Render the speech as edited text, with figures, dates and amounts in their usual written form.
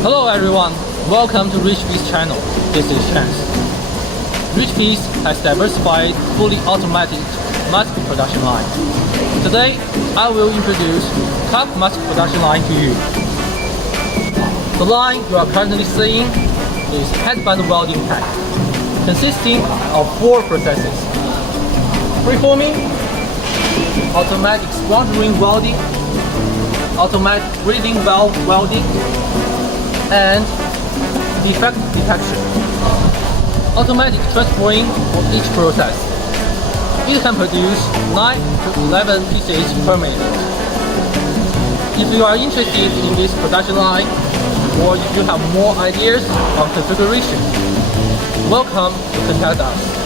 Hello everyone, welcome to RichPiece channel. This is Chance. RichPiece has diversified, fully automatic mask production line. Today, I will introduce cup mask production line to you. The line you are currently seeing is headband welding pack, consisting of 4 processes: preforming, automatic sponge ring welding, automatic breathing valve welding, and defect detection. Automatic transferring for each process. It can produce 9 to 11 pieces per minute. If you are interested in this production line, or if you have more ideas on configuration, welcome to contact us.